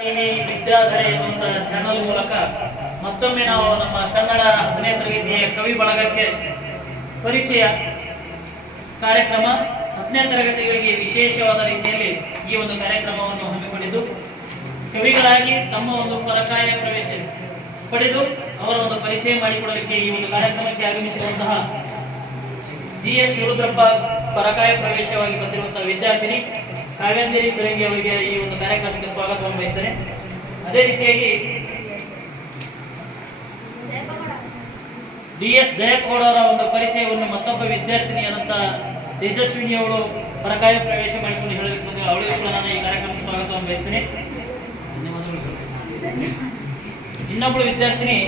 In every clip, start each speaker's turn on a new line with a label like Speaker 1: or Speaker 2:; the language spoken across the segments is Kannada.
Speaker 1: ಟಿವಿ ವಿದ್ಯಾಧರೆ ಎನ್ನುವಂತಹ ಚಾನಲ್ ಮೂಲಕ ಮತ್ತೊಮ್ಮೆ ನಾವು ನಮ್ಮ ಕನ್ನಡ ತರಗತಿಯ ಕವಿ ಬಳಗಕ್ಕೆ ಪರಿಚಯ ಕಾರ್ಯಕ್ರಮ ಹತ್ತನೇ ತರಗತಿಗಳಿಗೆ ವಿಶೇಷವಾದ ರೀತಿಯಲ್ಲಿ ಈ ಒಂದು ಕಾರ್ಯಕ್ರಮವನ್ನು ಹಮ್ಮಿಕೊಂಡಿದ್ದು ಕವಿಗಳಾಗಿ ತಮ್ಮ ಒಂದು ಪರಕಾಯ ಪ್ರವೇಶ ಪಡೆದು ಅವರ ಒಂದು ಪರಿಚಯ ಮಾಡಿಕೊಡಲಿಕ್ಕೆ ಈ ಒಂದು ಕಾರ್ಯಕ್ರಮಕ್ಕೆ ಆಗಮಿಸಿರುವಂತಹ ಜಿ. ಎಸ್. ಶಿವರುದ್ರಪ್ಪ ಪರಕಾಯ ಪ್ರವೇಶವಾಗಿ ಬಂದಿರುವಂತಹ ವಿದ್ಯಾರ್ಥಿನಿ ಕಾವ್ಯಾಂಜಲಿ ಫಿರಂಗಿ ಅವರಿಗೆ ಈ ಒಂದು ಕಾರ್ಯಕ್ರಮಕ್ಕೆ ಸ್ವಾಗತವನ್ನು ಬಯಸ್ತಾರೆ ಅದೇ ರೀತಿಯಾಗಿ ಡಿ ಎಸ್ ಜಯಪಗೌಡ ಅವರ ಒಂದು ಪರಿಚಯವನ್ನು ಮತ್ತೊಬ್ಬ ವಿದ್ಯಾರ್ಥಿನಿಯಾದಂಥ ತೇಜಸ್ವಿನಿ ಅವಳು ಪರಕಾಯ ಪ್ರವೇಶ ಮಾಡಿಕೊಂಡು ಹೇಳಲಿಕ್ಕೆ ಬಂದಿಲ್ಲ ಅವಳಿಗೂ ಕೂಡ ನಾನು ಈ ಕಾರ್ಯಕ್ರಮಕ್ಕೆ ಸ್ವಾಗತವನ್ನು ಬಯಸ್ತೇನೆ. ಧನ್ಯವಾದಗಳು. ಇನ್ನೊಬ್ಬಳು ವಿದ್ಯಾರ್ಥಿನಿ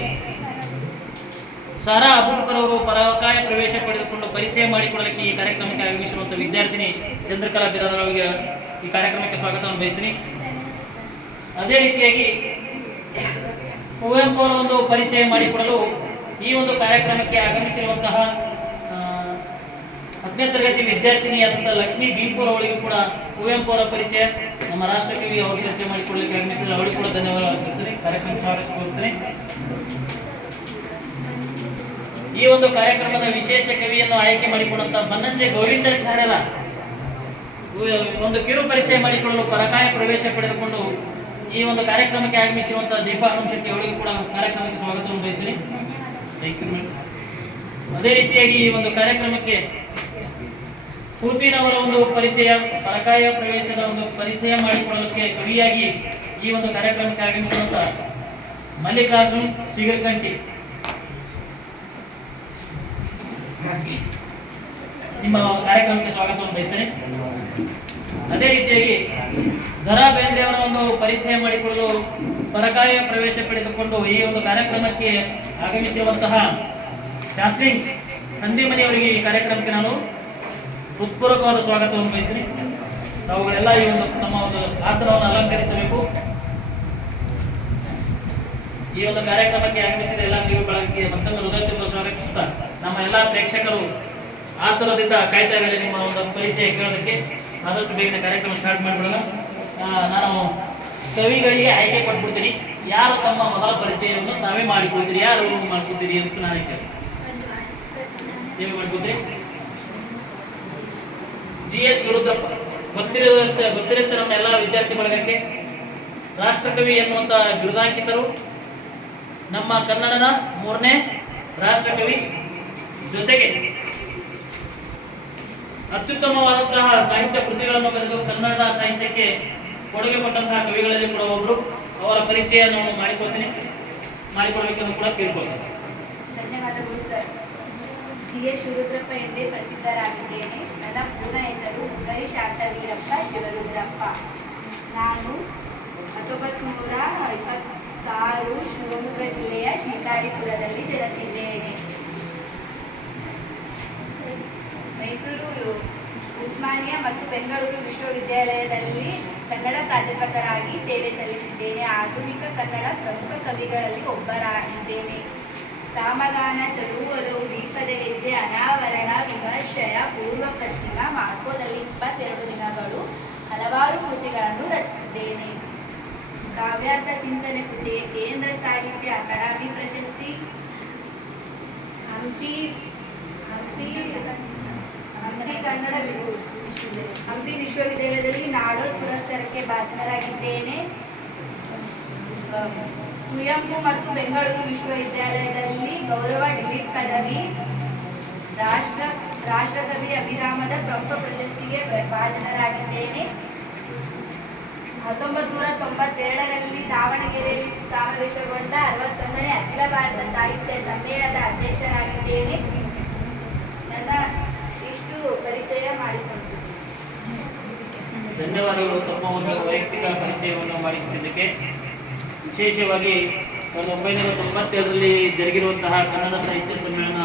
Speaker 1: ಸಾರಾ ಅಬುಡ್ಕರ್ ಅವರು ಪರಕಾಯ ಪ್ರವೇಶ ಪಡೆದುಕೊಂಡು ಪರಿಚಯ ಮಾಡಿಕೊಡಲಿಕ್ಕೆ ಈ ಕಾರ್ಯಕ್ರಮಕ್ಕೆ ಆಗಮಿಸಿರುವಂಥ ವಿದ್ಯಾರ್ಥಿನಿ ಚಂದ್ರಕಲಾ ಬಿರಾದರ್ ಅವರಿಗೆ ಈ ಕಾರ್ಯಕ್ರಮಕ್ಕೆ ಸ್ವಾಗತವನ್ನು ಬಯಸ್ತೀನಿ. ಅದೇ ರೀತಿಯಾಗಿ ಕುವೆಂಪು ಅವರ ಒಂದು ಪರಿಚಯ ಮಾಡಿಕೊಡಲು ಈ ಒಂದು ಕಾರ್ಯಕ್ರಮಕ್ಕೆ ಆಗಮಿಸಿರುವಂತಹ ಹತ್ತನೇ ತರಗತಿ ವಿದ್ಯಾರ್ಥಿನಿಯಾದಂತಹ ಲಕ್ಷ್ಮೀ ಬೀಪುರ್ ಅವಳಿಗೂ ಕೂಡ ಕುವೆಂಪು ಅವರ ಪರಿಚಯ. ನಮ್ಮ ರಾಷ್ಟ್ರಕವಿ ಅವರು ಪರಿಚಯ ಮಾಡಿಕೊಡಲಿಕ್ಕೆ ಆಗಮಿಸಿದ್ರೆ ಅವಳಿಗೂ ಕೂಡ ಧನ್ಯವಾದ ಅರ್ಪಿಸ್ತೀನಿ ಕಾರ್ಯಕ್ರಮ ಸ್ವಾಗತ ಈ ಒಂದು ಕಾರ್ಯಕ್ರಮದ ವಿಶೇಷ ಕವಿಯನ್ನು ಆಯ್ಕೆ ಮಾಡಿಕೊಂಡಂತ ಬನ್ನಂಜೆ ಗೋವಿಂದಾಚಾರ್ಯರ ಒಂದು ಕಿರು ಪರಿಚಯ ಮಾಡಿಕೊಳ್ಳಲು ಪರಕಾಯ ಪ್ರವೇಶ ಪಡೆದುಕೊಂಡು ಈ ಒಂದು ಕಾರ್ಯಕ್ರಮಕ್ಕೆ ಆಗಮಿಸಿರುವಂತಹ ದೀಪಾ ಶೆಟ್ಟಿ ಅವರಿಗೂ ಕೂಡ ಕಾರ್ಯಕ್ರಮಕ್ಕೆ ಸ್ವಾಗತವನ್ನು ಬಯಸ್ತೀನಿ. ಅದೇ ರೀತಿಯಾಗಿ ಈ ಒಂದು ಕಾರ್ಯಕ್ರಮಕ್ಕೆ ಪೂರ್ತಿನವರ ಒಂದು ಪರಿಚಯ, ಪರಕಾಯ ಪ್ರವೇಶದ ಒಂದು ಪರಿಚಯ ಮಾಡಿಕೊಳ್ಳಲಿಕ್ಕೆ ಕವಿಯಾಗಿ ಈ ಒಂದು ಕಾರ್ಯಕ್ರಮಕ್ಕೆ ಆಗಮಿಸಿರುವಂತಹ ಮಲ್ಲಿಕಾರ್ಜುನ್ ಸಿಗರ್ಕಂಟಿ ನಿಮ್ಮ ಕಾರ್ಯಕ್ರಮಕ್ಕೆ ಸ್ವಾಗತವನ್ನು ಬಯಸ್ತೇನೆ. ಅದೇ ರೀತಿಯಾಗಿ ದರಾ ಬೇಂದ್ರೆ ಅವರ ಒಂದು ಪರಿಚಯ ಮಾಡಿಕೊಳ್ಳಲು ಪರಕಾಯ ಪ್ರವೇಶ ಪಡೆದುಕೊಂಡು ಈ ಒಂದು ಕಾರ್ಯಕ್ರಮಕ್ಕೆ ಆಗಮಿಸಿರುವಂತಹ ಚಾಪ್ಲಿನ್ ಸಂದಿಮನಿಯವರಿಗೆ ಈ ಕಾರ್ಯಕ್ರಮಕ್ಕೆ ನಾನು ಹೃತ್ಪೂರ್ವಕವಾದ ಸ್ವಾಗತವನ್ನು ಬಯಸ್ತೀನಿ. ತಾವುಗಳೆಲ್ಲ ಈ ಒಂದು ನಮ್ಮ ಒಂದು ಆಸನವನ್ನು ಅಲಂಕರಿಸಬೇಕು. ಈ ಒಂದು ಕಾರ್ಯಕ್ರಮಕ್ಕೆ ಆಗಮಿಸಿದ ಎಲ್ಲ ನೀವು ಬಳಗಕ್ಕೆ ಮತ್ತೊಮ್ಮೆ ಹೃದಯಪೂರ್ವಕ ಸ್ವಾಗತಿಸುತ್ತಾ ನಮ್ಮ ಎಲ್ಲ ಪ್ರೇಕ್ಷಕರು ಆತುರದಿಂದ ಕಾಯ್ತಾ ಇದ್ದಾರೆ ನಿಮ್ಮ ಒಂದು ಪರಿಚಯ ಕೇಳೋದಕ್ಕೆ. ಆದಷ್ಟು ಬೇಗನೆ ಕಾರ್ಯಕ್ರಮ ಸ್ಟಾರ್ಟ್ ಮಾಡಿಬಿಡೋಣ. ನಾನು ಕವಿಗಳಿಗೆ ಆಯ್ಕೆ ಕೊಟ್ಬಿಡ್ತೀನಿ. ಯಾರು ತಮ್ಮ ಮೊದಲ ಪರಿಚಯವನ್ನು ತಾವೇ ಮಾಡಿಕೊಳ್ತೀರಿ, ಯಾರು ಮಾಡ್ಕೊತೀರಿ ಅಂತ ನಾನು ಕೇಳಿ ನೀವೇ ಮಾಡ್ಕೊತೀರಿ ಜಿ ಎಸ್ ವಿರುದ್ರಪ್ಪ ಗೊತ್ತಿರುವಂತ ಗೊತ್ತಿರುತ್ತೆ ನಮ್ಮ ಎಲ್ಲ ವಿದ್ಯಾರ್ಥಿ ಬಳಗಕ್ಕೆ. ರಾಷ್ಟ್ರಕವಿ ಎನ್ನುವಂತ ಬಿರುದಾಂಕಿತರು. ನಮ್ಮ ಕನ್ನಡದ ಮೂರನೇ ರಾಷ್ಟ್ರಕವಿ ಜೊತೆಗೆ ಅತ್ಯುತ್ತಮವಾದಂತಹ ಸಾಹಿತ್ಯ ಕೃತಿಗಳನ್ನು ಬರೆದು ಕನ್ನಡ ಸಾಹಿತ್ಯಕ್ಕೆ ಕೊಡುಗೆ ಕೊಟ್ಟಂತಹ ಕವಿಗಳಲ್ಲಿ ಕೂಡ ಒಬ್ರು. ಅವರ ಪರಿಚಯ ನಾನು ಮಾಡಿಕೊಡ್ತೀನಿ. ಮಾಡಿಕೊಡ್ಬೇಕೆಂದು ಕೂಡ ಕೇಳ್ಕೊಳ್ತೀನಿ.
Speaker 2: ಧನ್ಯವಾದಗಳು, ಸರ್. ಜಿ. ಎಸ್ ಶಿವರುದ್ರಪ್ಪ ಎಂದೇ ಪ್ರಸಿದ್ಧರಾಗಿದ್ದೇನೆ. ನನ್ನ ಪೂರ್ಣ ಹೆಸರು ಮುಗರಿ ಶಾಂತವೀರಪ್ಪ ಶಿವರುದ್ರಪ್ಪ. ನಾನು ಹತ್ತೊಂಬತ್ತು ನೂರ ಇಪ್ಪತ್ತಾರು ಶಿವಮೊಗ್ಗ ಜಿಲ್ಲೆಯ ಶಿಕಾರಿಪುರದಲ್ಲಿ ಜನಿಸಿದ್ದೇನೆ ಮೈಸೂರು, ಉಸ್ಮಾನಿಯಾ ಮತ್ತು ಬೆಂಗಳೂರು ವಿಶ್ವವಿದ್ಯಾಲಯದಲ್ಲಿ ಕನ್ನಡ ಪ್ರಾಧ್ಯಾಪಕರಾಗಿ ಸೇವೆ ಸಲ್ಲಿಸಿದ್ದೇನೆ. ಆಧುನಿಕ ಕನ್ನಡ ಪ್ರಮುಖ ಕವಿಗಳಲ್ಲಿ ಒಬ್ಬರಾಗಿದ್ದೇನೆ. ಸಾಮಗಾನ ಚಲುವಲು ದೀಪದ ಹೆಜ್ಜೆ, ಅನಾವರಣ, ವಿಮರ್ಶಯ, ಪೂರ್ವ ಪಶ್ಚಿಮ, ಮಾಸ್ಕೋದಲ್ಲಿ ಇಪ್ಪತ್ತೆರಡು ದಿನಗಳು ಹಲವಾರು ಕೃತಿಗಳನ್ನು ರಚಿಸಿದ್ದೇನೆ. ಕಾವ್ಯಾರ್ಥ ಚಿಂತನೆ ಕೃತಿ ಕೇಂದ್ರ ಸಾಹಿತ್ಯ ಅಕಾಡೆಮಿ ಪ್ರಶಸ್ತಿ, ಹಂಪಿ ಹಂಪಿ ಹಂಪಿ ಕನ್ನಡ ಹಂಪಿ ವಿಶ್ವವಿದ್ಯಾಲಯದಲ್ಲಿ ನಾಡೋಜ್ ಪುರಸ್ಕಾರಕ್ಕೆ ಭಾಜನರಾಗಿದ್ದೇನೆ. ಕುವೆಂಪು ಮತ್ತು ಬೆಂಗಳೂರು ವಿಶ್ವವಿದ್ಯಾಲಯದಲ್ಲಿ ಗೌರವ ಡಿಲಿಟ್ ಪದವಿ, ರಾಷ್ಟ್ರ ರಾಷ್ಟ್ರಕವಿ ಅಭಿರಾಮದ ಪ್ರಮುಖ ಪ್ರಶಸ್ತಿಗೆ ಭಾಜನರಾಗಿದ್ದೇನೆ. ಹತ್ತೊಂಬತ್ತು ನೂರ ತೊಂಬತ್ತೆರಡರಲ್ಲಿ ದಾವಣಗೆರೆಯಲ್ಲಿ ಸಮಾವೇಶಗೊಂಡ ಅರವತ್ತೊಂದನೇ ಅಖಿಲ ಭಾರತ ಸಾಹಿತ್ಯ ಸಮ್ಮೇಳನದ ಅಧ್ಯಕ್ಷರಾಗಿದ್ದೇನೆ. ಪರಿಚಯ
Speaker 1: ಧನ್ಯವಾದಗಳು ತಮ್ಮ ಒಂದು ವೈಯಕ್ತಿಕ ಪರಿಚಯವನ್ನು ಮಾಡಿಕೊಟ್ಟಿದ್ದಕ್ಕೆ. ವಿಶೇಷವಾಗಿ ಸಾವಿರದ ಒಂಬೈನೂರ ತೊಂಬತ್ತೆರಡರಲ್ಲಿ ಜರುಗಿರುವಂತಹ ಕನ್ನಡ ಸಾಹಿತ್ಯ ಸಮ್ಮೇಳನ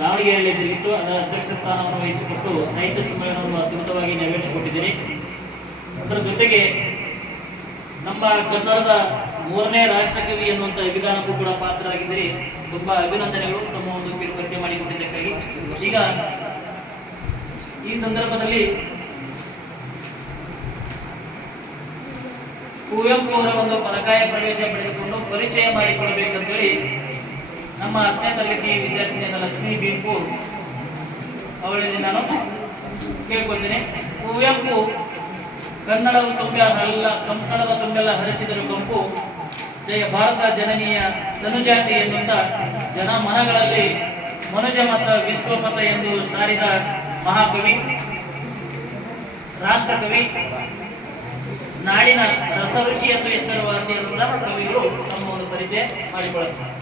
Speaker 1: ದಾವಣಗೆರೆಯಲ್ಲಿ ಜರುಗಿತ್ತು. ಅದರ ಅಧ್ಯಕ್ಷ ಸ್ಥಾನವನ್ನು ವಹಿಸಿಕೊಟ್ಟು ಸಾಹಿತ್ಯ ಸಮ್ಮೇಳನವನ್ನು ಅದ್ಭುತವಾಗಿ ನೆರವೇರಿಸಿಕೊಟ್ಟಿದ್ದೀರಿ ಅದರ ಜೊತೆಗೆ ನಮ್ಮ ಕನ್ನಡದ ಮೂರನೇ ರಾಷ್ಟ್ರಕವಿ ಎನ್ನುವಂಥ ಅಭಿದಾನಕ್ಕೂ ಕೂಡ ಪಾತ್ರರಾಗಿದ್ದೀರಿ. ತುಂಬ ಅಭಿನಂದನೆಗಳು ತಮ್ಮ ಒಂದು ಪರಿಚಯ ಮಾಡಿಕೊಟ್ಟಿದ್ದಕ್ಕಾಗಿ. ಈಗ ಈ ಸಂದರ್ಭದಲ್ಲಿ ಕುವೆಂಪು ಅವರ ಒಂದು ಪರಕಾಯ ಪ್ರವೇಶ ಪಡೆದುಕೊಂಡು ಪರಿಚಯ ಮಾಡಿಕೊಳ್ಬೇಕಂತೇಳಿ ನಮ್ಮ ಹತ್ತನೇ ತರಗತಿ ವಿದ್ಯಾರ್ಥಿನಿಯಾದ ಲಕ್ಷ್ಮೀ ಬಿಂಪು ಅವಳಲ್ಲಿ ನಾನು ಕೇಳ್ಕೊಂಡಿದ್ದೀನಿ ಕುವೆಂಪು ಕನ್ನಡದ ತುಂಬ ಎಲ್ಲ ಕನ್ನಡದ ತುಂಬೆಲ್ಲ ಹರಿಸಿದರು ಕಂಪು. ಜಯ ಭಾರತ ಜನನೀಯ ತನುಜಾತಿ ಎನ್ನುತ್ತ ಜನ ಮನಗಳಲ್ಲಿ ಮನುಜ ಮತ ವಿಶ್ವಮತ ಎಂದು ಸಾರಿದ ಮಹಾಕವಿ, ರಾಷ್ಟ್ರಕವಿ, ನಾಡಿನ ರಸಋಷಿ ಎಂದು ಹೆಸರುವಾಸಿಯಾದ ಕವಿಗಳು ನಮ್ಮ ಒಂದು ಪರಿಚಯ ಮಾಡಿಕೊಳ್ಳುತ್ತಾರೆ.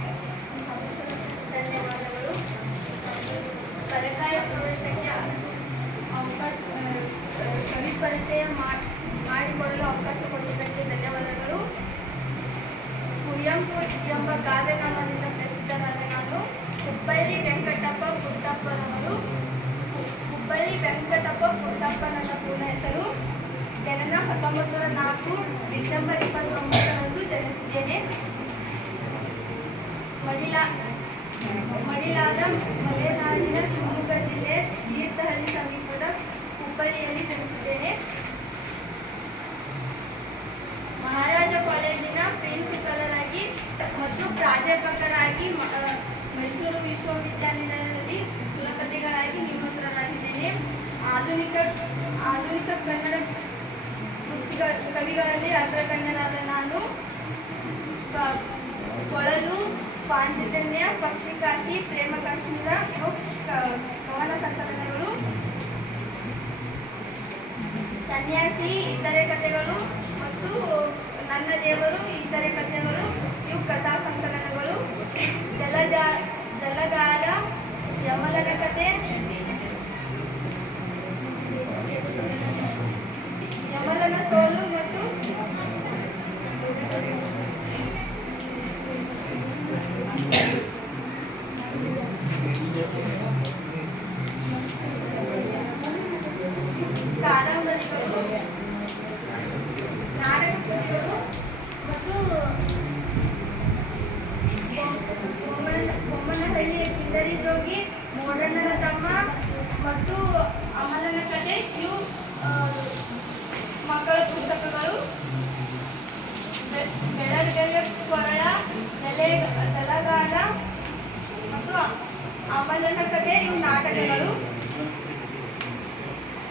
Speaker 3: ಪರಿಚಯ ಮಾಡಿ, ಮಾಡಿಕೊಳ್ಳಲು ಅವಕಾಶ ಕೊಟ್ಟಿದ್ದಕ್ಕೆ ಧನ್ಯವಾದಗಳು. ಕುವೆಂಪು ಎಂಬ ಕಾವ್ಯನಾಮದಿಂದ ಪ್ರಸಿದ್ಧರಾದ ನಾನು ಹುಬ್ಬಳ್ಳಿ ವೆಂಕಟಪ್ಪ ಪುಟ್ಟಪ್ಪನವರು. ಹುಬ್ಬಳ್ಳಿ ವೆಂಕಟಪ್ಪ ಪುಟ್ಟಪ್ಪ ನನ್ನ ಪೂರ್ಣ ಹೆಸರು. ಜನನ ಹತ್ತೊಂಬತ್ತು ನೂರ ನಾಲ್ಕು ಡಿಸೆಂಬರ್ ಇಪ್ಪತ್ತೊಂಬತ್ತರಂದು ಜನಿಸಿದ್ದೇನೆ. ಮಡಿಲ ಮಡಿಲಾದ ಮಲೆನಾಡಿನ ಶಿವಮೊಗ್ಗ ಜಿಲ್ಲೆ ತೀರ್ಥಹಳ್ಳಿ ಸಮೀಪದ ಹುಬ್ಬಳ್ಳಿಯಲ್ಲಿ ಜನಿಸಿದ್ದೇನೆ. ಮಹಾರಾಜ ಕಾಲೇಜಿನ ಪ್ರಿನ್ಸಿಪಲರಾಗಿ ಮತ್ತು ಪ್ರಾಧ್ಯಾಪಕರಾಗಿ ಮೈಸೂರು ವಿಶ್ವವಿದ್ಯಾನಿಲಯದಲ್ಲಿ ಆಧುನಿಕ ಆಧುನಿಕ ಕನ್ನಡ ಕವಿಗಳಲ್ಲಿ ಅಗ್ರಗಣ್ಯನಾದ ನಾನು. ಕೊಳಲು ಪಾಂಚಜನ್ಯ ಪಕ್ಷಿಕಾಶಿ, ಪ್ರೇಮ ಕಾಶ್ಮೀರ, ಇವು ಕವನ ಸಂಕಲನಗಳು ಸನ್ಯಾಸಿ, ಇತರೆ ಕಥೆಗಳು ಮತ್ತು ನನ್ನ ದೇವರು, ಇತರೆ ಕಥೆಗಳು, ಇವು ಕಥಾ ಸಂಕಲನಗಳು. ಜಲಜ ಜಲಗಾರ ಯಮಲನ ಕಥೆ ಯಮಲನ ಸೋಲು ಮತ್ತು ಕಾದಂಬರಿಗಳು ನಾಟಕ ಕೃತಿಗಳು ಮತ್ತು ಬೊಮ್ಮನ ಬೊಮ್ಮನಹಳ್ಳಿಯ ಕಿಂದರಿ ಜೋಗಿ ಮೋಡಣ್ಣನ ತಮ್ಮ ಮತ್ತು ಅಮಲನ ಕಥೆ ಇವು ಆ, ಮಕ್ಕಳ ಪುಸ್ತಕಗಳು ಬೆ- ಬೆಳಗೆಯ ಕೊರಳ ಜಲೆ ಜಲಗಾರ ಮತ್ತು ಕಥೆ ಇವು ನಾಟಕಗಳು.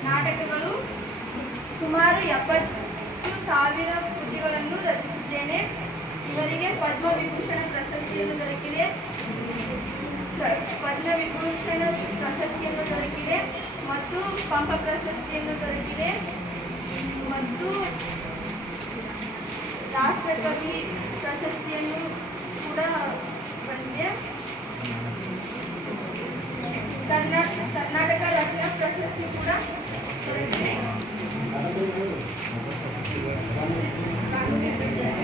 Speaker 3: ನಾಟಕಗಳು ಸುಮಾರು ಎಪ್ಪತ್ತು ಸಾವಿರ ಕೃತಿಗಳನ್ನು ರಚಿಸಿದ್ದೇನೆ. ಇವರಿಗೆ ಪದ್ಮವಿಭೂಷಣ ಪ್ರಶಸ್ತಿಯನ್ನು ದೊರಕಿದೆ. ಪದ್ಮ ಪದ್ಮವಿಭೂಷಣ ಪ್ರಶಸ್ತಿಯನ್ನು ದೊರಕಿದೆ. ಮತ್ತು ಪಂಪ ಪ್ರಶಸ್ತಿಯನ್ನು ದೊರಕಿದೆ. ಮತ್ತು ರಾಷ್ಟ್ರಕವಿ ಪ್ರಶಸ್ತಿಯನ್ನು ಕೂಡ ಬಂದಿದೆ ಕರ್ನಾಟಕ ಕರ್ನಾಟಕ ರತ್ನ ಪ್ರಶಸ್ತಿ ಕೂಡ ದೊರಕಿದೆ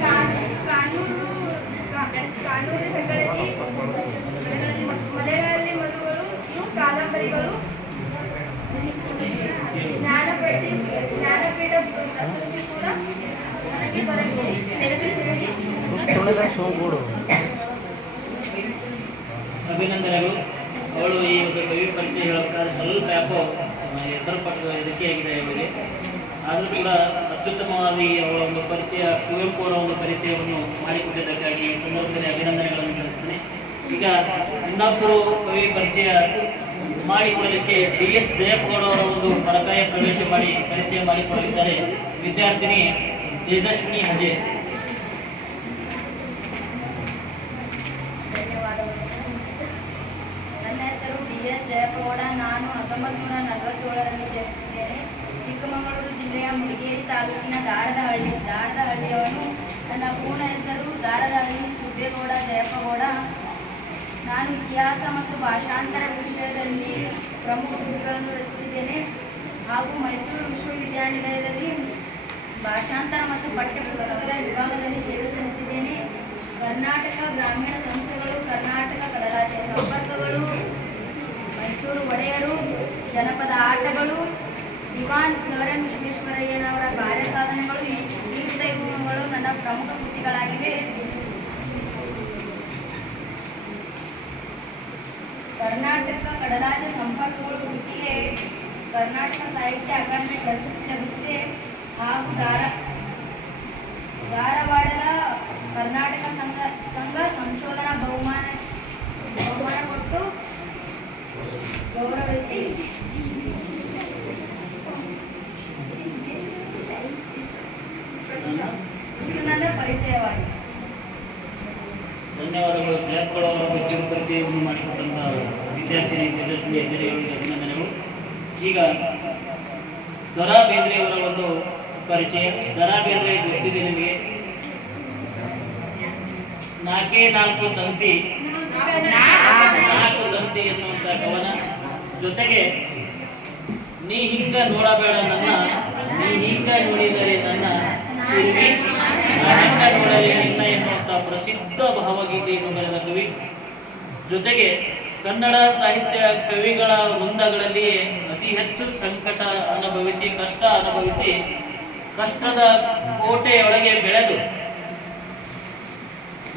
Speaker 3: ಕಾನೂನು ಕಾನೂನು ಕಾನೂನು ಹೆಗ್ಗಳದಿ ಮಲೆಯಾಳಿ ಮಧುಗಳು ಇವು ಕಾದಂಬರಿಗಳು ಜ್ಞಾನಪೀಠ ಜ್ಞಾನಪೀಠ ಪ್ರಶಸ್ತಿ ಕೂಡ ನನಗೆ ದೊರಕಿದೆ ಇದನ್ನು ಹೇಳಿ
Speaker 1: ಅಭಿನಂದನೆಗಳು. ಅವಳು ಈ ಒಂದು ಕವಿ ಪರಿಚಯ ಹೇಳಬೇಕಾದ್ರೆ ಸ್ವಲ್ಪ ಯಾಕೋ ಎದುರು ಪಟ್ಟು ಇದಕ್ಕೆ ಆಗಿದೆ ಇವರಿಗೆ ಆದರೂ ಕೂಡ ಅತ್ಯುತ್ತಮವಾಗಿ ಅವಳ ಒಂದು ಪರಿಚಯ ಕುವೆಂಪು ಅವರ ಒಂದು ಪರಿಚಯವನ್ನು ಮಾಡಿಕೊಟ್ಟಿದ್ದಕ್ಕಾಗಿ ಈ ಸಂದರ್ಭದಲ್ಲಿ ಅಭಿನಂದನೆಗಳನ್ನು ತಿಳಿಸ್ತೀನಿ. ಈಗ ಇನ್ನೊಬ್ಬರು ಕವಿ ಪರಿಚಯ ಮಾಡಿಕೊಡಲಿಕ್ಕೆ ಡಿ ಎಸ್ ಜಯಪ್ಪಗೌಡ ಅವರ ಒಂದು ಪರಕಾಯ ಪ್ರವೇಶ ಮಾಡಿ, ಪರಿಚಯ ಮಾಡಿಕೊಡಲಿದ್ದಾರೆ ವಿದ್ಯಾರ್ಥಿನಿ ತೇಜಸ್ವಿನಿ ಹಜೆ
Speaker 3: ನನ್ನ ಹೆಸರು ಡಿ ಎಸ್ ಜಯಪಗೌಡ ನಾನು ಹತ್ತೊಂಬತ್ತು ನೂರ ನಲವತ್ತೇಳರಲ್ಲಿ ಜನಿಸಿದ್ದೇನೆ. ಚಿಕ್ಕಮಗಳೂರು ಜಿಲ್ಲೆಯ ಮುಡಿಗೇರಿ ತಾಲೂಕಿನ ದಾರದಹಳ್ಳಿ, ದಾರದಹಳ್ಳಿಯವನು. ನನ್ನ ಪೂರ್ಣ ಹೆಸರು ದಾರದಹಳ್ಳಿ ಸುಬ್ಬೇಗೌಡ ಜಯಪ್ಪಗೌಡ. ನಾನು ಇತಿಹಾಸ ಮತ್ತು ಭಾಷಾಂತರ ವಿಷಯದಲ್ಲಿ ಪ್ರಮುಖ ಕೃತಿಗಳನ್ನು ರಚಿಸಿದ್ದೇನೆ. ಹಾಗೂ ಮೈಸೂರು ವಿಶ್ವವಿದ್ಯಾನಿಲಯದಲ್ಲಿ ಭಾಷಾಂತರ ಮತ್ತು ಪಠ್ಯಪುಸ್ತಕದ ವಿಭಾಗದಲ್ಲಿ ಸೇವೆ ಸಲ್ಲಿಸಿದ್ದೇನೆ. ಕರ್ನಾಟಕ ಗ್ರಾಮೀಣ ಸಂಸ್ಥೆಗಳು, ಕರ್ನಾಟಕ ಕಡಲಾಚೆಯ ಸಂಪರ್ಕಗಳು, ಮೈಸೂರು ಒಡೆಯರು, ಜನಪದ ಆಟಗಳು, ದಿವಾನ್ ಸರ್ ಎಂ ವಿಶ್ವೇಶ್ವರಯ್ಯನವರ ಕಾರ್ಯ ಸಾಧನೆಗಳು ಈ ಈ ಇವುಗಳು ನನ್ನ ಪ್ರಮುಖ ಕೃತಿಗಳಾಗಿವೆ. ಕರ್ನಾಟಕ ಕಡಲಾಚೆ ಸಂಪರ್ಕಗಳು ಕೃತಿಗೆ ಕರ್ನಾಟಕ ಸಾಹಿತ್ಯ ಅಕಾಡೆಮಿ ಪ್ರಶಸ್ತಿ ಲಭಿಸಿದೆ ಹಾಗೂ ಧಾರ,
Speaker 2: ಧಾರವಾಡದ ಕರ್ನಾಟಕ ಸಂಘ ಸಂಘ ಸಂಶೋಧನಾ ಬಹುಮಾನ ಬಹುಮಾನ ಕೊಟ್ಟು ಗೌರವಿಸಿ. ನನ್ನ ಪರಿಚಯವಾಗಿದೆ
Speaker 1: ಧನ್ಯವಾದಗಳು. ಸ್ನೇಹಿತರು ಅವರ ಬಗ್ಗೆ ಪರಿಚಯವನ್ನು ಮಾಡಿಕೊಟ್ಟಂತಹ ವಿದ್ಯಾರ್ಥಿನಿ ತೇಜಸ್ವಿ ಹೆಜ್ಜೆಯವರಿಗೆ ಅಭಿನಂದನೆಗಳು. ಈಗ ದರಾ ಬೇಂದ್ರೆಯವರ ಒಂದು ಪರಿಚಯ. ದರಾ ಬೇಂದ್ರೆ ಗೊತ್ತಿದೆ ನಿಮಗೆ? ನಾಲ್ಕೇ ನಾಲ್ಕು ತಂತಿ. ನಾಲ್ಕು ತಂತಿ ಎನ್ನುವಂತ ಕವನ. ಜೊತೆಗೆ ನೀ ಹಿಂಗ ನೋಡಬೇಡ ನನ್ನ. ನೀ ಹಿಂಗ ನೋಡಿದರೆ ನನ್ನ ತಿರುಗಿ. ನಾ ಹಿಂಗ ನೋಡಲಿ ನಿನ್ನ ಎನ್ನುವಂತ ಪ್ರಸಿದ್ಧ ಭಾವಗೀತೆಯನ್ನು ಬರೆದ ಕವಿ. ಜೊತೆಗೆ ಕನ್ನಡ ಸಾಹಿತ್ಯ ಕವಿಗಳ ವೃಂದಗಳಲ್ಲಿ ಅತಿ ಹೆಚ್ಚು ಸಂಕಟ ಅನುಭವಿಸಿ, ಕಷ್ಟ ಅನುಭವಿಸಿ, ಕಷ್ಟದ ಕೋಟೆಯೊಳಗೆ ಬೆಳೆದು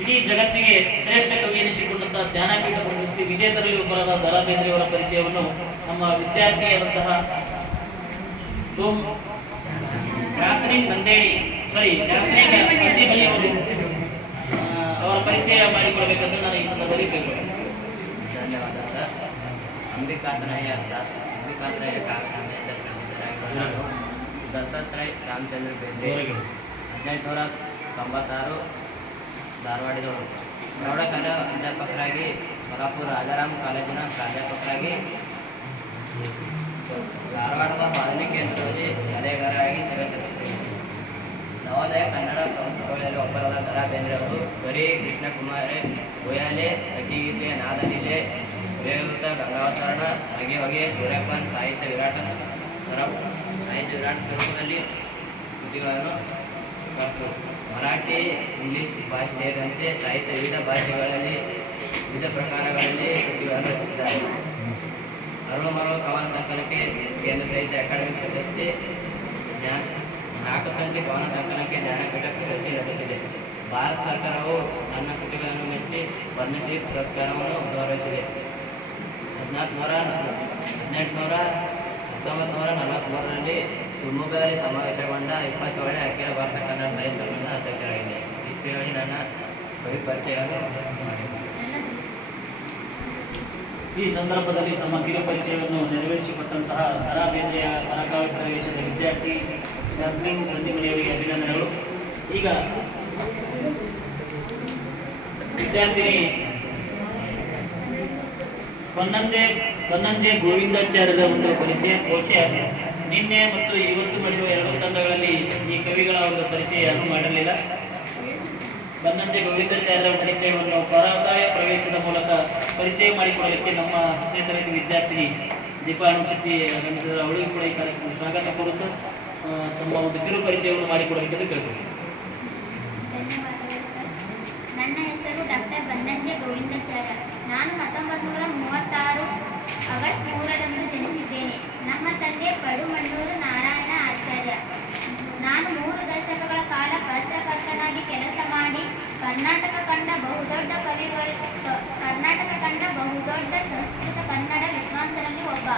Speaker 1: ಇಡೀ ಜಗತ್ತಿಗೆ ಶ್ರೇಷ್ಠ ಕವಿ ಎನಿಸಿಕೊಂಡಂತಹ ಜ್ಞಾನಪೀಠ ಪ್ರಶಸ್ತಿ ವಿಜೇತರಲ್ಲಿ ಒಬ್ಬರಾದ ದರಾ ಬೇಂದ್ರೆಯವರ ಪರಿಚಯವನ್ನು ನಮ್ಮ ವಿದ್ಯಾರ್ಥಿಯಾದಂತಹ ಸೋಮ್ ಶಾಸ್ತ್ರಿ ಸಾರಿ ಅವರ ಪರಿಚಯ ಮಾಡಿಕೊಡಬೇಕಂತ ನಾನು ಈ ಸಂದರ್ಭದಲ್ಲಿ ಕೇಳ್ಕೊಳ್ತೇನೆ.
Speaker 4: ಧನ್ಯವಾದ ಸರ್ ಅಂಬಿಕಾತ್ರಯ ದಾಸ್ ಅಂಬಿಕಾತ್ರಯ ನಾನು ದತ್ತಾತ್ರೇಯ ರಾಮಚಂದ್ರ ಬೇಂದ್ರೆ ಹದಿನೆಂಟುನೂರ ತೊಂಬತ್ತಾರು ಧಾರವಾಡದವರು. ಪ್ರೌಢಶಾಲಾ ಅಧ್ಯಾಪಕರಾಗಿ ಸೊಲಾಪುರ ರಾಜಾರಾಮ್ ಕಾಲೇಜಿನ ಪ್ರಾಧ್ಯಾಪಕರಾಗಿ ಧಾರವಾಡದ ಬಾಲ್ಮಿ ಕೇಂದ್ರದಲ್ಲಿ ಸಲಹೆಗಾರರಾಗಿ ಸೇವೆ ಸಲ್ಲಿಸಿದ್ದೇನೆ ನವೋದಯ ಕನ್ನಡ ಪ್ರಮುಖಗಳಲ್ಲಿ ಒಬ್ಬರಾದ ತರಾ ಬೇಂದ್ರೆ ಅವರು, ಬರೀ ಕೃಷ್ಣಕುಮಾರಿ ಒಯಾಲೆ ಸಖಿಗೀತೆ, ನಾದಲೀಲೆ ವೇವೃತ ಗಂಗಾವತರಣ, ಹೊಗೆ ಹೊಗೆ ಸೂರ್ಯಪಾನ್ ಸಾಹಿತ್ಯ ವಿರಾಟ ಸಾಹಿತ್ಯ ವಿರಾಟ ಸ್ವರೂಪದಲ್ಲಿ ಕೃತಿಗಳನ್ನು ಬರೆದರು ಮರಾಠಿ, ಇಂಗ್ಲಿಷ್ ಭಾಷೆ ಸೇರಿದಂತೆ ಸಾಹಿತ್ಯ ವಿವಿಧ ಭಾಷೆಗಳಲ್ಲಿ, ವಿವಿಧ ಪ್ರಕಾರಗಳಲ್ಲಿ ಕೃತಿಗಳನ್ನು ರಚಿಸಿದ್ದಾರೆ. ಅರುಳು ಮರಳು ಕವನ ಸಂಕಲನಕ್ಕೆ ಕೇಂದ್ರ ಸಾಹಿತ್ಯ ಅಕಾಡೆಮಿ ಪ್ರಶಸ್ತಿ, ಜ್ಞಾನ ನಾಲ್ಕು ತಂತಿ ಭವನ ಸಂಕಲನಕ್ಕೆ ಜ್ಞಾನಪೀಠ ಪ್ರಶಸ್ತಿ ಲಭಿಸಿದೆ. ಭಾರತ ಸರ್ಕಾರವು ನನ್ನ ಕೃತಿಗಳನ್ನು ಮೆಚ್ಚಿ ಪದ್ಮಶ್ರೀ ಪುರಸ್ಕಾರವನ್ನು ಗೌರವಿಸಿದೆ. ಹದಿನಾಲ್ಕುನೂರ ಹದಿನೆಂಟುನೂರ ಹತ್ತೊಂಬತ್ತು ನೂರ ನಲವತ್ತ್ಮೂರರಲ್ಲಿ ಶಿವಮೊಗ್ಗದಲ್ಲಿ ಸಮಾವೇಶಗೊಂಡ ಇಪ್ಪತ್ತೇಳನೇ ಅಖಿಲ ಭಾರತ ಕನ್ನಡ ಸಾಹಿತ್ಯ ಸಮ್ಮೇಳನ ಅಧ್ಯಕ್ಷರಾಗಿದೆ ಇಷ್ಟು ಹೇಳಿ ನನ್ನ ಪರಿಚಯವನ್ನು
Speaker 1: ಈ ಸಂದರ್ಭದಲ್ಲಿ ತಮ್ಮ ಕಿರುಪರಿಚಯವನ್ನು ನೆರವೇರಿಸಿಕೊಟ್ಟಂತಹ ದರಾ ಬೇಂದ್ರೆಯ ಕನಕಾವಿ ಪ್ರವೇಶದ ವಿದ್ಯಾರ್ಥಿ ಶರ್ಮಿನ್ ಸಂದಿಮನಿಯವರಿಗೆ ಅಭಿನಂದನೆಗಳು ಈಗ ವಿದ್ಯಾರ್ಥಿನಿ ಪನ್ನಂಜೆ ಪನ್ನಂಜೆ ಗೋವಿಂದಾಚಾರ್ಯರ ಒಂದು ಪರಿಚಯ, ಕೋಶೆ. ನಿನ್ನೆ ಮತ್ತು ಇವತ್ತು ನಡೆಯುವ ಎರಡು ತಂಡಗಳಲ್ಲಿ ಈ ಕವಿಗಳ ಒಂದು ಪರಿಚಯವನ್ನು ಮಾಡಲಿಲ್ಲ ಬನ್ನಂಜೆ ಗೋವಿಂದಾಚಾರ್ಯರ ಪರಿಚಯವನ್ನು ಪರಾದಾಯ ಪ್ರವೇಶದ ಮೂಲಕ ಪರಿಚಯ ಮಾಡಿಕೊಳ್ಳಲಿಕ್ಕೆ ನಮ್ಮ ಸ್ನೇಹಿತರಿಗೆ ವಿದ್ಯಾರ್ಥಿನಿ ದೀಪಾ ಶೆಟ್ಟಿ ಅವಳಿಗೆ ಕೂಡ ಈ ಕಾರ್ಯಕ್ರಮ ಸ್ವಾಗತ ಕೋರುತ್ತಾ ತಮ್ಮ ಒಂದು ಕಿರು ಪರಿಚಯವನ್ನು ಮಾಡಿಕೊಡಬೇಕೆಂದು ಕೇಳ್ತೀನಿ.
Speaker 5: ನನ್ನ ಹೆಸರು ಡಾಕ್ಟರ್ ಬನ್ನಂಜೆ ಗೋವಿಂದಾಚಾರ್ಯ. ನಾನು ಹತ್ತೊಂಬತ್ತು ನೂರ ಮೂವತ್ತಾರು ಆಗಸ್ಟ್ ಮೂರರಂದು ಜನಿಸಿದ್ದೇನೆ ನಮ್ಮ ತಂದೆ ಪಡುಮಣ್ಣೂರು ನಾರಾಯಣ ಆಚಾರ್ಯ ನಾನು ಮೂರು ದಶಕಗಳ ಕಾಲ ಪತ್ರಕರ್ತನಾಗಿ ಕೆಲಸ ಮಾಡಿ ಕರ್ನಾಟಕ ಕಂಡ ಬಹುದೊಡ್ಡ ಕವಿಗಳು ಕ- ಕರ್ನಾಟಕ ಕಂಡ ಬಹುದೊಡ್ಡ ಸಂಸ್ಕೃತ ಕನ್ನಡ ವಿದ್ವಾಂಸರಲ್ಲಿ ಒಬ್ಬ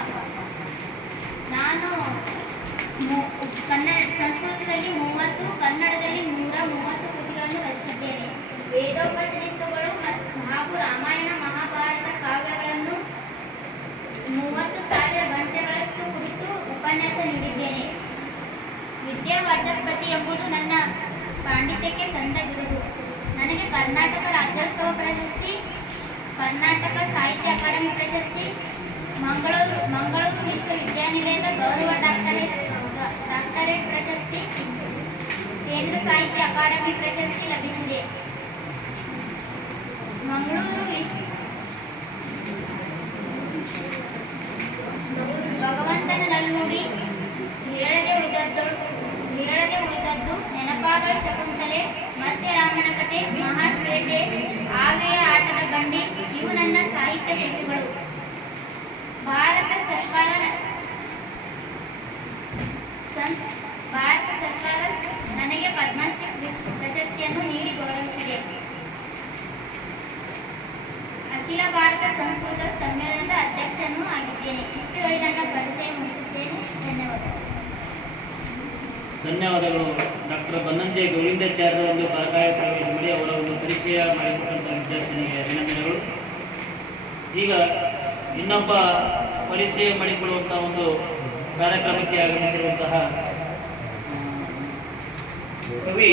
Speaker 5: ನಾನು ಮು- ಕನ್ನಡ ಸಂಸ್ಕೃತದಲ್ಲಿ ಮೂವತ್ತು ಕನ್ನಡದಲ್ಲಿ ನೂರ ಮೂವತ್ತು ಕೃತಿಗಳನ್ನು ರಚಿಸಿದ್ದೇನೆ ವೇದೋಪನಿಷತ್ತುಗಳು ಮತ್ತು ಹಾಗೂ ರಾಮಾಯಣ ಮಹಾಭಾರತ ಕಾವ್ಯಗಳನ್ನು ಮೂವತ್ತು ಸಾವಿರ ಗಂಟೆಗಳಷ್ಟು ಕುರಿತು ಉಪನ್ಯಾಸ ನೀಡಿದ್ದೇನೆ ವಿದ್ಯಾ ವಾಚಸ್ಪತಿ ಎಂಬುದು ನನ್ನ ಪಾಂಡಿತ್ಯಕ್ಕೆ ಸಂದ ಬಿರುದು ನನಗೆ ಕರ್ನಾಟಕ ರಾಜ್ಯೋತ್ಸವ ಪ್ರಶಸ್ತಿ ಕರ್ನಾಟಕ ಸಾಹಿತ್ಯ ಅಕಾಡೆಮಿ ಪ್ರಶಸ್ತಿ ಮಂಗಳೂರು ಮಂಗಳೂರು ವಿಶ್ವವಿದ್ಯಾನಿಲಯದ ಗೌರವ ಡಾಕ್ಟರೇಟ್ ಡಾಕ್ಟರೇಟ್ ಪ್ರಶಸ್ತಿ ಕೇಂದ್ರ ಸಾಹಿತ್ಯ ಅಕಾಡೆಮಿ ಪ್ರಶಸ್ತಿ ಲಭಿಸಿದೆ ಮಂಗಳೂರು ನೆನಪಾಗಳ ಶಕುಂತಲೆ, ಮತ್ತೆ ರಾಮನ ಕತೆ, ಮಹಾಶ್ವೇತೆ ಆವೆಯ ಆಟದ ಬಂಡಿ, ಇವು ನನ್ನ ಸಾಹಿತ್ಯ ಕೃತಿಗಳು ಭಾರತ ಸರ್ಕಾರ ಭಾರತ ಸರ್ಕಾರ ನನಗೆ ಪದ್ಮಶ್ರೀ ಪ್ರಶಸ್ತಿಯನ್ನು ನೀಡಿ ಗೌರವಿಸಿದೆ. ಅಖಿಲ ಭಾರತ ಸಂಸ್ಕೃತ ಸಮ್ಮೇಳನದ ಅಧ್ಯಕ್ಷನೂ ಆಗಿದ್ದೇನೆ ಇಷ್ಟು ಹೇಳಿ ನನ್ನ ಪರಿಚಯ ಮುಗಿಸುತ್ತೇನೆ ಧನ್ಯವಾದಗಳು.
Speaker 1: ಡಾಕ್ಟರ್ ಬನ್ನಂಜೆ ಗೋವಿಂದಾಚಾರ್ಯರ ಒಂದು ಪರಕಾಯ ಪ್ರವೇಶ ಮಾಡಿ ಅವರ ಒಂದು ಪರಿಚಯ ಮಾಡಿಕೊಟ್ಟಂಥ ವಿದ್ಯಾರ್ಥಿನಿಗೆ ಅಭಿನಂದನೆಗಳು. ಈಗ ಇನ್ನೊಬ್ಬ ಪರಿಚಯ ಮಾಡಿಕೊಳ್ಳುವಂಥ ಒಂದು ಕಾರ್ಯಕ್ರಮಕ್ಕೆ ಆಗಮಿಸಿರುವಂತಹ ಕವಿ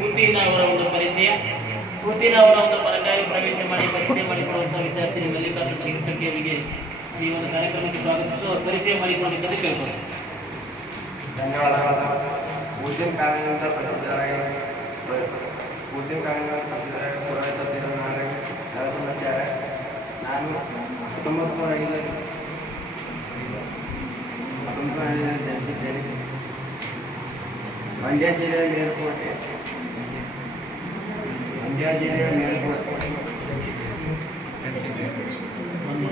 Speaker 1: ಪೂತಿನ ಅವರ ಒಂದು ಪರಿಚಯ. ಪೂತಿನ ಅವರ ಒಂದು ಪರಕಾಯ ಪ್ರವೇಶ ಮಾಡಿ ಪರಿಚಯ ಮಾಡಿಕೊಳ್ಳುವಂಥ ವಿದ್ಯಾರ್ಥಿನಿ ಮಲ್ಲಿಕಾರ್ಜುನ ಕಿಟ್ಟಕ್ಕಿ ಅವರಿಗೆ ಈ ಒಂದು ಕಾರ್ಯಕ್ರಮಕ್ಕೆ ಸ್ವಾಗತಿಸಲು ಪರಿಚಯ ಮಾಡಿಕೊಂಡಿದ್ದಲ್ಲಿ ಕೇಳ್ಬೋದು
Speaker 6: ಧನ್ಯವಾದಗಳು ಸರ್ ಉದ್ದಿನ ಕಾಲದಿಂದ ಪ್ರಸಿದ್ಧರಾಗಿ ಉದ್ದಿನ ಕಾಲದಿಂದ ಪ್ರಸಿದ್ಧರಾಗಿ ಪುರೋಹಿತ ತಿರುನಾಡ ನರಸಿಂಹಾಚಾರ್ಯ ನಾನು ಹತ್ತೊಂಬತ್ತು ನೂರ ಐದರಲ್ಲಿ ಹತ್ತೊಂಬತ್ತು ನೂರ ಐದರಲ್ಲಿ ಜನಿಸಿದ್ದೇನೆ ಮಂಡ್ಯ ಜಿಲ್ಲೆಯ ಮೇಲುಕೋಟೆ ಮಂಡ್ಯ ಜಿಲ್ಲೆಯ ಮೇಲುಕೋಟೆ
Speaker 1: ಒಂದು